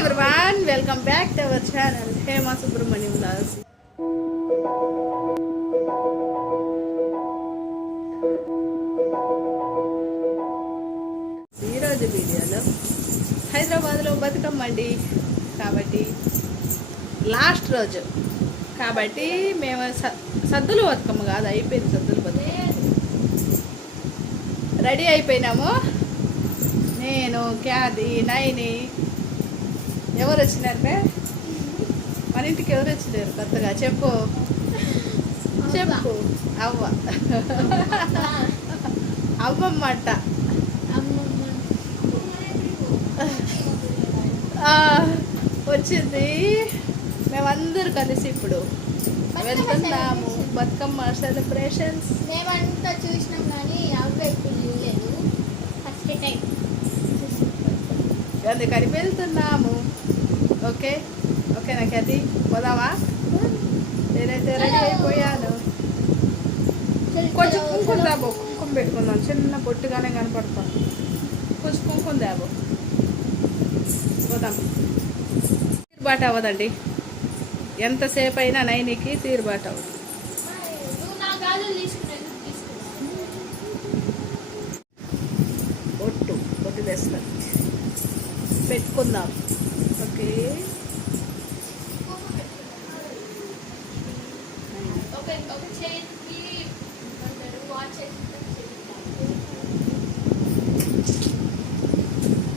everyone, welcome back to our channel Hema Subramaniam Vlogs. ఈరోజు వీడియోలో హైదరాబాద్లో బతుకమ్మండి కాబట్టి లాస్ట్ రోజు కాబట్టి మేము సద్దులు బతుకమ్మ కాదు, అయిపోయింది సద్దులు బతుకమ్మ. రెడీ అయిపోయినాము. నేను, క్యాది, నైని. ఎవరు వచ్చినారంటే మన ఇంటికి ఎవరు వచ్చినారు కొత్తగా? చెప్పు చెప్పు. అవ్వ అవ్వమ్మంట. వచ్చింది. మేమందరూ కలిసి ఇప్పుడు వెళ్తున్నాము బతుకమ్మ సెలబ్రేషన్స్. మేమంతా చూసినాం కానీ అవ్వ ఇప్పుడు చూడలేదు, ఫస్ట్ టైం. అందుకని వెళ్తున్నాము. ఓకే ఓకేనా క్యాతి? పోదామా? నేనైతే రెడీ అయిపోయాను. కొంచెం కుంకుమ దాబో, కుంకుమ పెట్టుకుందాం. చిన్న పొట్టుగానే కనపడతాం. కొంచెం కుంకుమ దాబో, పోదాం. తీరుబాటు అవ్వదండి, ఎంతసేపు అయినా నైనికి తీరుబాటు అవ్వదు. పొట్టు తెస్తాను, పెట్టుకుందాం. ఓకే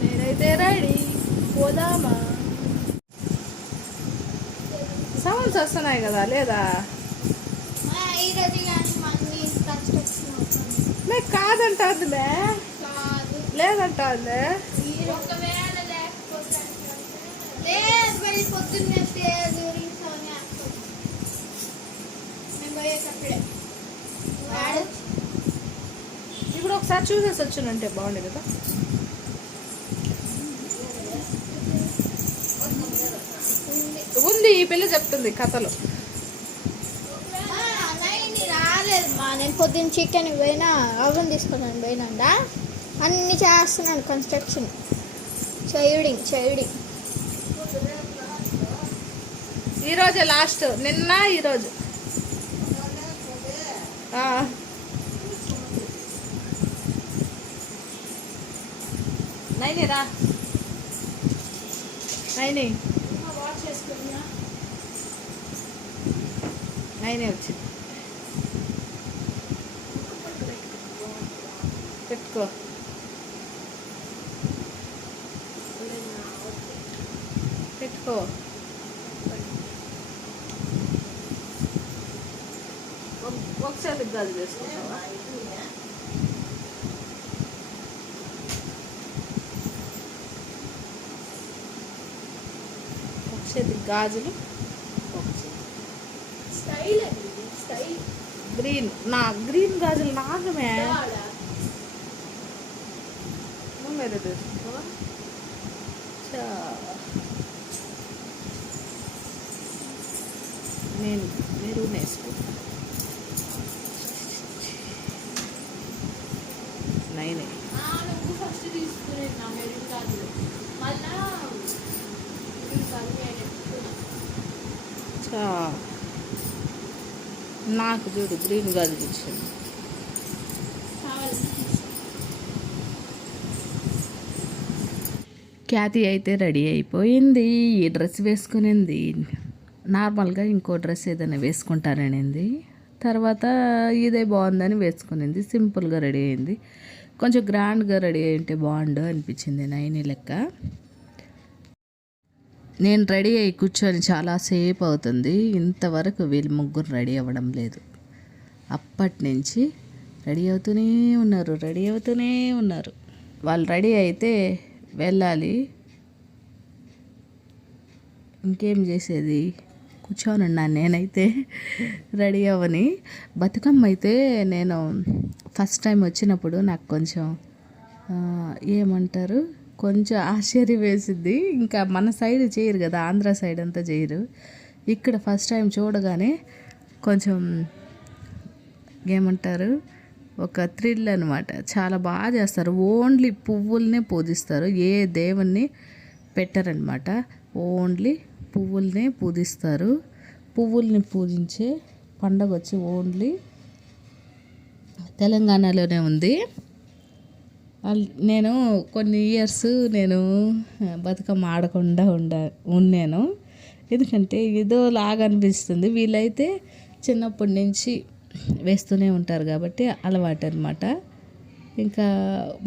నేనైతే రెడీ. పోదామా? సౌండ్స్ వస్తున్నాయి కదా, లేదా? మే కాదంటుంది, మే లేదంటుంది. ఇప్పుడు ఒకసారి చూసేసి వచ్చానంటే బాగుండే కదా. ఉంది, ఈ పిల్ల చెప్తుంది కథలు. రాలేదు మా, నేను పొద్దున్న చికెన్ పోయినా, అవన్నీ తీసుకున్నాను పోయినా, అన్నీ చేస్తున్నాను. కన్స్ట్రక్షన్ చేయుడింగ్. ఈరోజే లాస్ట్, నిన్న ఈరోజు. నైని రా, నైని నైనే వచ్చింది. పెట్టుకో. పెట్టుకో. ఒకసారి గాజు వేసుకుంటావా? ఒకసారి గాజులు, గ్రీన్. నా గ్రీన్ గాజులు నాగమే మీరు తీసుకుంటావా? నేను మీరు వేసుకుంటా. నైనే ఫస్ట్ తీసుకున్నా మెరూన్ గాజులు, మళ్ళా నాకు చూడు గ్రీన్ గాజులు ఇచ్చింది. క్యాతి అయితే రెడీ అయిపోయింది. ఈ డ్రెస్ వేసుకునింది. నార్మల్గా ఇంకో డ్రెస్ ఏదైనా వేసుకుంటారనింది. తర్వాత ఇదే బాగుందని వేసుకునింది. సింపుల్గా రెడీ అయింది. కొంచెం గ్రాండ్గా రెడీ అయింటే బాగుండు అనిపించింది నైని లెక్క. నేను రెడీ అయ్యి కూర్చొని చాలాసేపు అవుతుంది. ఇంతవరకు వీళ్ళు ముగ్గురు రెడీ అవ్వడం లేదు. అప్పటి నుంచి రెడీ అవుతూనే ఉన్నారు. వాళ్ళు రెడీ అయితే వెళ్ళాలి. ఇంకేం చేసేది, కూర్చొని ఉన్నాను నేనైతే రెడీ అవ్వని. బతుకమ్మ అయితే నేను ఫస్ట్ టైం వచ్చినప్పుడు నాకు కొంచెం ఏమంటారు, కొంచెం ఆశ్చర్యం వేసింది. ఇంకా మన సైడ్ చేయరు కదా, ఆంధ్ర సైడ్ అంతా చేయరు. ఇక్కడ ఫస్ట్ టైం చూడగానే కొంచెం ఏమంటారు, ఒక థ్రిల్ అనమాట. చాలా బాగా చేస్తారు. ఓన్లీ పువ్వుల్నే పూజిస్తారు, ఏ దేవుణ్ణి పెట్టరనమాట. ఓన్లీ పువ్వుల్నే పూజిస్తారు. పువ్వుల్ని పూజించే పండగ వచ్చి ఓన్లీ తెలంగాణలోనే ఉంది. నేను కొన్ని ఇయర్స్ బతుకమ్మ ఆడకుండా ఉన్నాను. ఎందుకంటే ఏదో లాగా అనిపిస్తుంది. వీళ్ళైతే చిన్నప్పటి నుంచి వేస్తూనే ఉంటారు కాబట్టి అలవాటు అనమాట. ఇంకా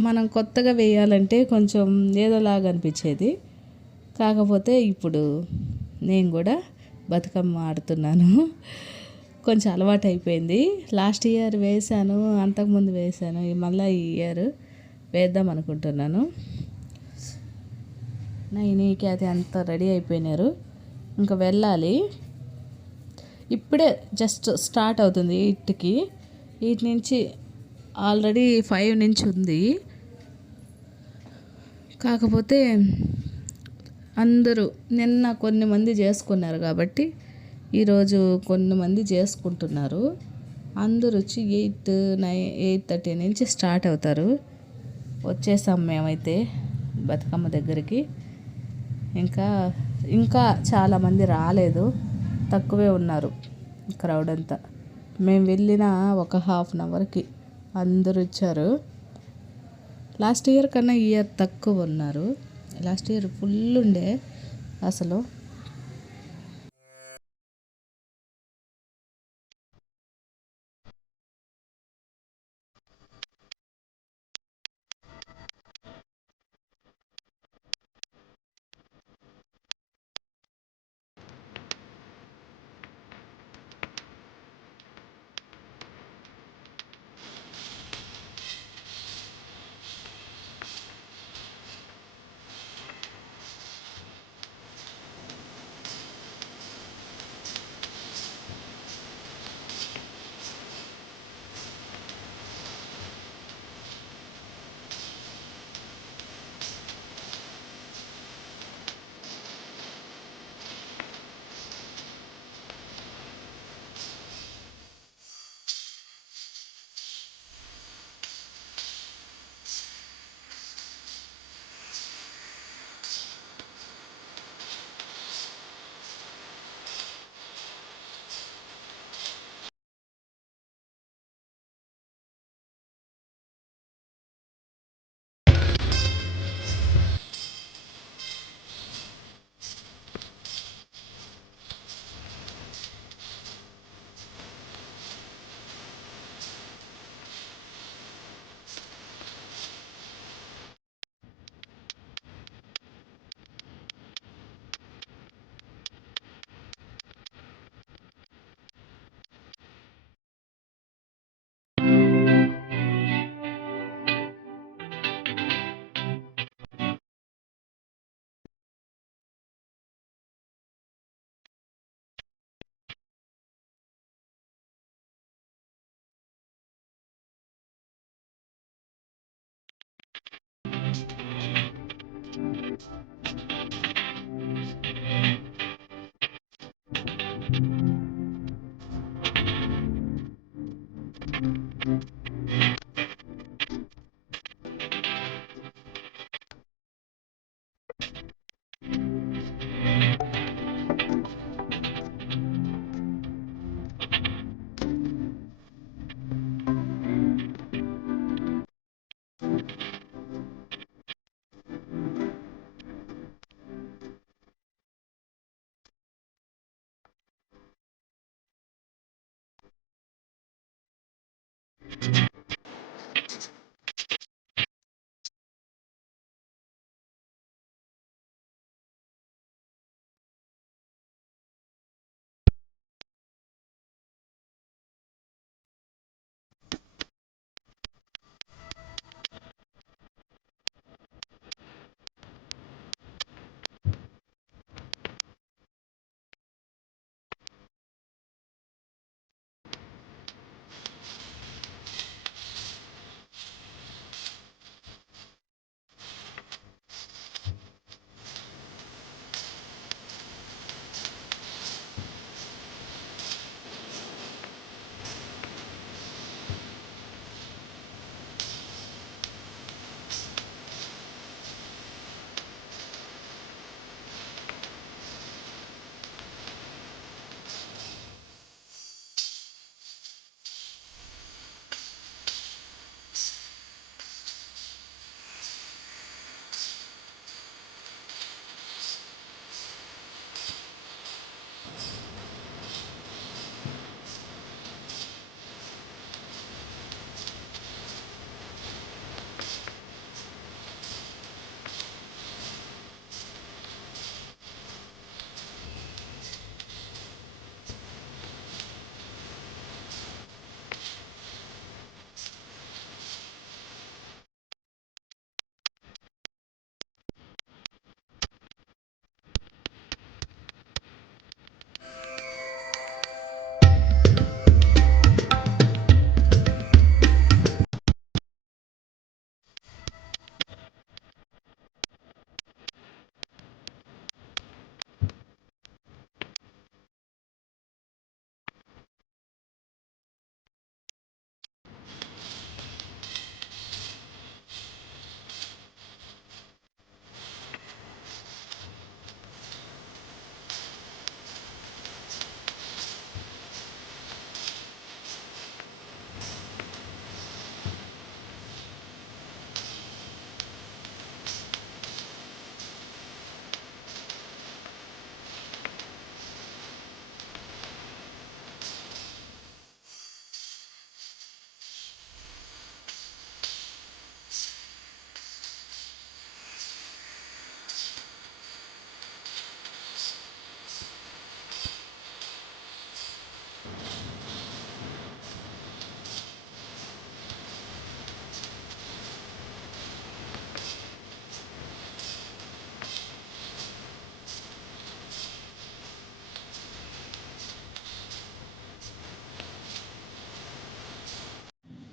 మనం కొత్తగా వేయాలంటే కొంచెం ఏదోలాగా అనిపించేది. కాకపోతే ఇప్పుడు నేను కూడా బతుకమ్మ ఆడుతున్నాను. కొంచెం అలవాటు అయిపోయింది. లాస్ట్ ఇయర్ వేశాను, అంతకుముందు వేశాను, మళ్ళీ ఈ ఇయర్ వేద్దాం అనుకుంటున్నాను. నైనికి అది అంతా రెడీ అయిపోయినారు. ఇంకా వెళ్ళాలి. ఇప్పుడే జస్ట్ స్టార్ట్ అవుతుంది 8కి. 8 నుంచి ఆల్రెడీ 5 నుంచి ఉంది. కాకపోతే అందరూ నిన్న కొన్ని మంది చేసుకున్నారు కాబట్టి ఈరోజు కొన్ని మంది చేసుకుంటున్నారు. అందరూ వచ్చి 8:30 నుంచి స్టార్ట్ అవుతారు. వచ్చేసాం మేమైతే బతుకమ్మ దగ్గరికి. ఇంకా చాలామంది రాలేదు, తక్కువే ఉన్నారు క్రౌడ్ అంతా. మేము వెళ్ళిన ఒక హాఫ్ అన్ అవర్కి అందరూ వచ్చారు. లాస్ట్ ఇయర్ కన్నా ఈ ఇయర్ తక్కువ ఉన్నారు. లాస్ట్ ఇయర్ ఫుల్ ఉండే అసలు.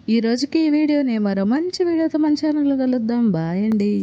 ఈ రోజుకి ఈ వీడియోని మరో మంచి వీడియోతో మన ఛానల్లో కలుద్దాం. బాయ్ అండి.